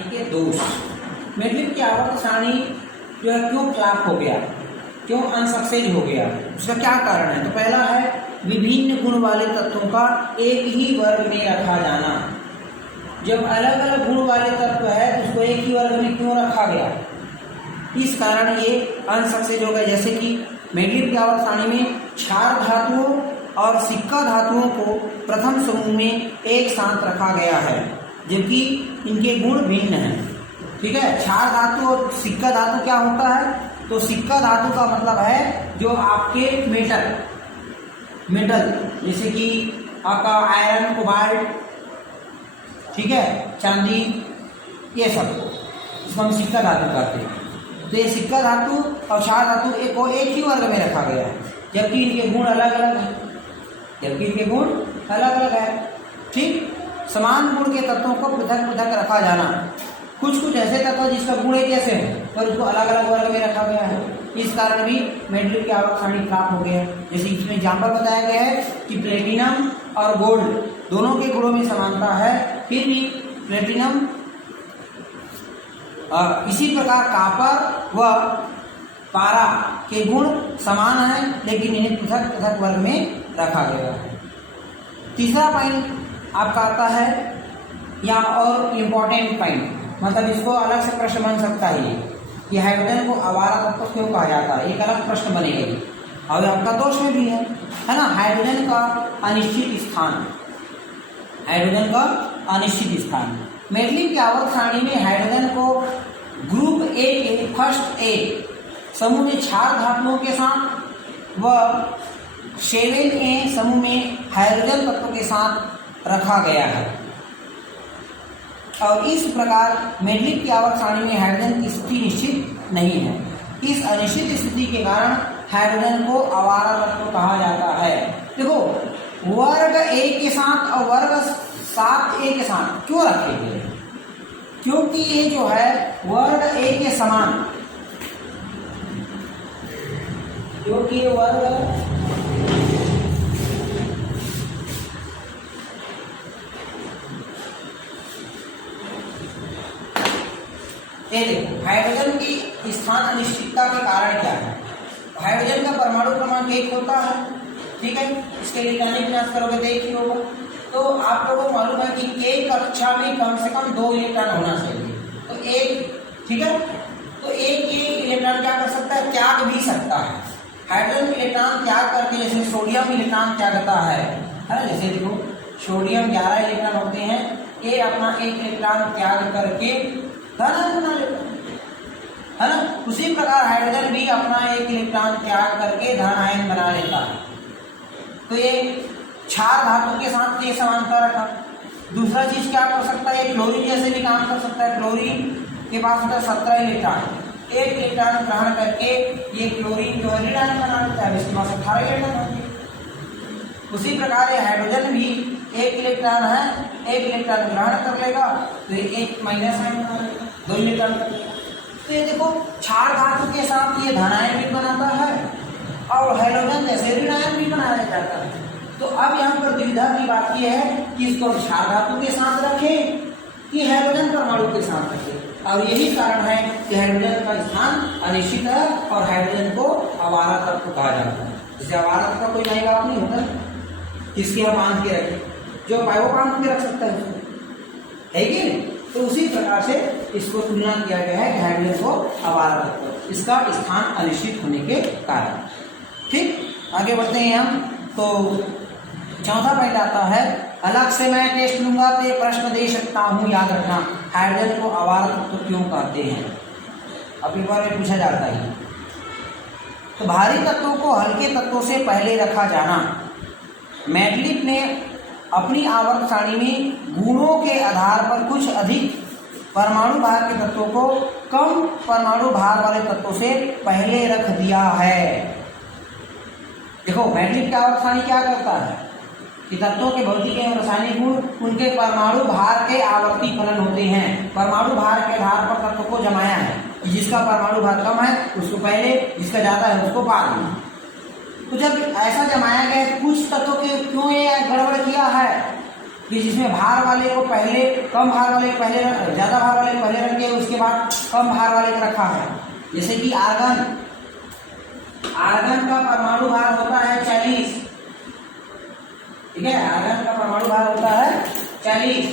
सारणी के दोष। मेंडलीव की आवर्त सारणी जो है क्यों फ्लॉप हो गया, क्यों अनसक्सेस हो गया, उसका क्या कारण है? तो पहला है विभिन्न गुण वाले तत्वों का एक ही वर्ग में रखा जाना। जब अलग अलग गुण वाले तत्व है तो उसको एक ही वर्ग में क्यों रखा गया, इस कारण ये अनसक्सेस हो गया। जैसे कि मेंडलीव की आवर्त सारणी में क्षार धातुओं और सिक्का धातुओं को प्रथम समूह में एक साथ रखा गया है, जबकि इनके गुण भिन्न हैं। ठीक है, क्षार धातु और सिक्का धातु क्या होता है? तो सिक्का धातु का मतलब है जो आपके मेटल जैसे कि आपका आयरन, कोबाल्ट, ठीक है, चांदी, ये सब इसको हम सिक्का धातु कहते हैं। तो ये सिक्का धातु और क्षार धातु एक ही वर्ग में रखा गया है, जबकि इनके गुण अलग अलग है। ठीक, समान गुण के तत्वों को पृथक पृथक रखा जाना। कुछ ऐसे तत्व जिसका गुण एक जैसे है पर उसको अलग अलग वर्ग में रखा गया है, इस कारण भी मेंडलीव की आवर्त सारणी खराब हो गया है। जैसे इसमें एग्जाम्पल बताया गया है कि प्लेटिनम और गोल्ड दोनों के गुणों में समानता है, फिर भी प्लेटिनम इसी प्रकार कापर व पारा के गुण समान है, लेकिन इन्हें पृथक पृथक वर्ग में रखा गया है। तीसरा पॉइंट आपका आता है या और इम्पोर्टेंट पॉइंट, मतलब इसको अलग से प्रश्न बन सकता है कि हाइड्रोजन को आवारा तत्व क्यों कहा जाता है, एक अलग प्रश्न बनेगा और आपका दोष में भी है ना। हाइड्रोजन का अनिश्चित स्थान। मेंडलीव की आवर्त सारणी में हाइड्रोजन को ग्रुप ए के फर्स्ट ए समूह में क्षार धातुओं के साथ व 7A समूह में हाइड्रोजन तत्व के साथ रखा गया है, और इस प्रकार मेंडलीव की आवर्त सारणी में हाइड्रोजन की स्थिति निश्चित नहीं है। इस अनिश्चित स्थिति के कारण हाइड्रोजन को आवारा तत्व कहा जाता है। देखो, वर्ग ए के साथ और वर्ग 7A के साथ क्यों रखे गए? क्योंकि ये जो है वर्ग ए के समान, क्योंकि वर्ग देखो हाइड्रोजन की स्थान अनिश्चितता के कारण क्या है? हाइड्रोजन का परमाणु क्रमांक 1 होता है, ठीक है, इसके इलेक्ट्रॉनिक विन्यास करोगे तो 1 ही होगा। तो आप लोगों को मालूम है कि एक कक्षा में कम से कम 2 इलेक्ट्रॉन होना चाहिए, तो एक, ठीक है, तो एक इलेक्ट्रॉन क्या कर सकता है? त्याग भी सकता है। हाइड्रोजन इलेक्ट्रॉन त्याग करके, जैसे सोडियम इलेक्ट्रॉन त्यागता है, जैसे देखो सोडियम 11 इलेक्ट्रॉन होते हैं, ये अपना एक इलेक्ट्रॉन त्याग करके धन आयन बना लेता है ना। उसी प्रकार हाइड्रोजन भी अपना एक इलेक्ट्रॉन त्याग करके धन आयन बना लेता है। तो ये क्षार धातु के साथ ये समानता रखा। दूसरा चीज क्या कर सकता है? क्लोरीन जैसे भी काम कर सकता है। क्लोरीन के पास होता है 17 इलेक्ट्रॉन, एक इलेक्ट्रॉन ग्रहण करके ये क्लोरीन जो है ऋण आयन बना लेता है, इसके पास 18 इलेक्ट्रॉन होते हैं। उसी प्रकार ये हाइड्रोजन भी एक इलेक्ट्रॉन है, एक इलेक्ट्रॉन ग्रहण कर लेगा तो एक माइनस आयन बना लेगा, 2 इलेक्ट्रॉन। तो ये देखो क्षार धातु के साथ ये धन आयन भी बनाता है और हाइड्रोजन जैसे ऋण आयन भी बनाया जाता है। तो अब यहाँ पर दुविधा की बात यह है कि इसको क्षार धातु के साथ रखें कि हाइड्रोजन परमाणु के साथ रखें, और यही कारण है कि हाइड्रोजन का स्थान अनिश्चित है और हाइड्रोजन को आवारा तत्व कहा जाता है। जैसे आवारा तत्व का कोई नई बात नहीं होता, किसके आप बांध के रखें, जो पाए वो बांध के रख सकता है उसको, है कि नहीं? तो उसी प्रकार से इसको तुलना किया गया है कि हाइड्रोजन को आवारा तत्व, इसका स्थान अनिश्चित होने के कारण। ठीक, आगे बढ़ते हैं हम। तो चौथा पॉइंट आता है, अलग से मैं टेस्ट लूंगा तो ये प्रश्न दे सकता हूं, याद रखना, हाइड्रोजन को आवारा तत्व क्यों कहते हैं, अब एक बार पूछा जाता है। तो भारी तत्वों को हल्के तत्वों से पहले रखा जाना। मेंडलीव ने अपनी आवर्त सारणी में गुणों के आधार पर कुछ अधिक परमाणु भार के तत्वों को कम परमाणु भार वाले तत्वों से पहले रख दिया है। देखो मेंडलीव की आवर्त सारणी क्या करता है कि तत्वों के भौतिक एवं रासायनिक गुण उनके परमाणु भार के आवर्ती फलन होते हैं। परमाणु भार के आधार पर तत्व को जमाया है, जिसका परमाणु भार कम है उसको पहले, जिसका ज्यादा है उसको बाद में। तो जब ऐसा जमाया गया, कुछ तत्वों के क्यों ये गड़बड़ किया है कि जिसमें भार वाले को पहले, कम भार वाले को पहले, ज़्यादा भार वाले को पहले रख दिया, उसके बाद कम भार वाले को रखा है। जैसे कि आर्गन, आर्गन का परमाणु भार होता है 40, ठीक है, आर्गन का परमाणु भार होता है 40,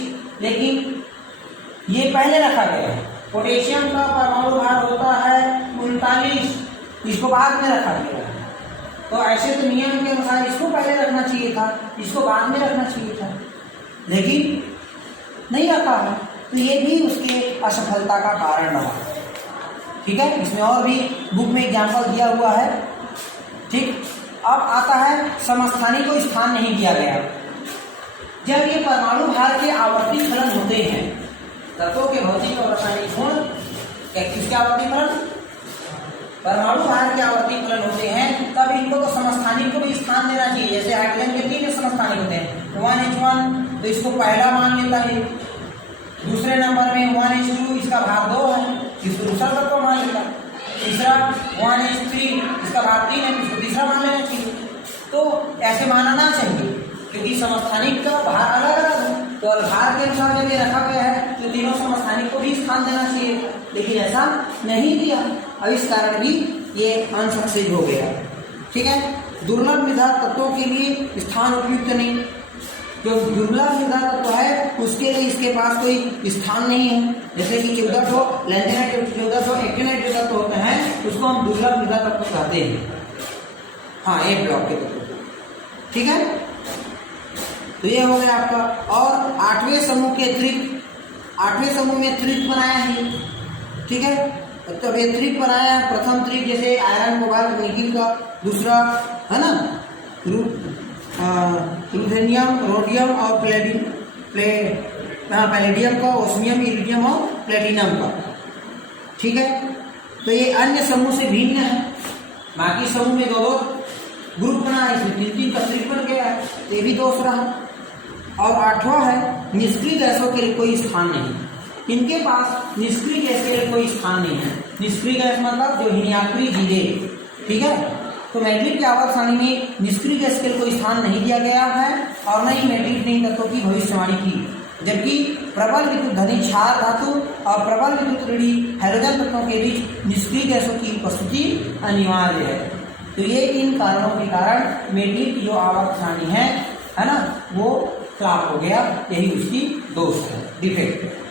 लेकिन ये पहले रखा गया है। पोटेशियम का परमाणु भार होता है 39, इसको बाद में रखा गया है। तो ऐसे तो नियम के अनुसार इसको पहले रखना चाहिए था, इसको बाद में रखना चाहिए था, लेकिन नहीं रखा है, तो ये भी उसके असफलता का कारण रहा। ठीक है, इसमें और भी बुक में एग्जाम्पल दिया हुआ है। ठीक, अब आता है समस्थानिक को स्थान नहीं दिया गया। जब ये परमाणु भार के आवर्ती फलन होते हैं, तत्वों के भौतिक और रासायनिक गुण, किसके आवर्ती फलन, परमाणु भार के आवर्ती फलन होते हैं, तब इनको तो समस्थानिक को भी स्थान देना चाहिए। जैसे हाइड्रोजन के 3 समस्थानिक होते हैं, 1H1, तो इसको पहला मान लेता है। दूसरे नंबर में 1H2, इसका भार 2 है, इसको दूसरा तत्व मान लेता है। तीसरा 1H3, इसका भार 3 है, इसको तीसरा मान लेना चाहिए। तो ऐसे मानना चाहिए, क्योंकि समस्थानिक का भार अलग अलग है, तो भार के अनुसार जब ये रखा गया है तो तीनों समस्थानिक को भी स्थान देना चाहिए, लेकिन ऐसा नहीं दिया। अब इस कारण भी ये अनसक्सेस हो गया। ठीक है, दुर्लभ मृदा तत्वों के लिए स्थान उपयुक्त नहीं, जो दुर्लभ मृदा तत्व है उसके लिए इसके पास कोई स्थान नहीं है। जैसे कि 14 लैंथेनाइट, 14 एक्टिनाइट जो तत्व होते हैं उसको हम दुर्लभ मृदा तत्व कहते हैं। हाँ, ए ब्लॉक के तत्व। ठीक है, तो ये हो गया आपका। और 8वें समूह के अतिरिक्त, 8वें समूह में त्रिक बनाया है। ठीक है, तो ये त्रिक बनाया है। प्रथम त्रिक जैसे आयरन, कोबाल्ट, निकिल का, दूसरा है ना रुथेनियम, रोडियम और पैलेडियम का, ओस्मियम, इरिडियम और प्लेटिनम का। ठीक है, तो ये अन्य समूह से भिन्न है। बाकी समूह में 2-2 ग्रुप बना है, इसमें 3-3 का त्रिक बन गया है, ये भी दोष रहा। और 8वां है निष्क्रिय गैसों के लिए कोई स्थान नहीं, इनके पास निष्क्रिय गैस के लिए कोई स्थान नहीं है। निष्क्रिय गैस मतलब जो हीलियाक्रिय जीरे। ठीक है, तो मैट्रिक की आवर्त सारणी में निष्क्रिय गैस के लिए कोई स्थान नहीं दिया गया है, और न ही मैट्रिक ने तत्वों की भविष्यवाणी की। जबकि प्रबल विद्युत धनी क्षार धातु और प्रबल विद्युत ऋणी हाइड्रोजन तत्वों के बीच निष्क्रिय गैसों की उपस्थिति अनिवार्य है। तो ये इन कारणों के कारण मैट्रिक की जो आवर्त सारणी है ना, वो फ्लॉप हो गया, यही उसकी दोष है, डिफेक्ट है।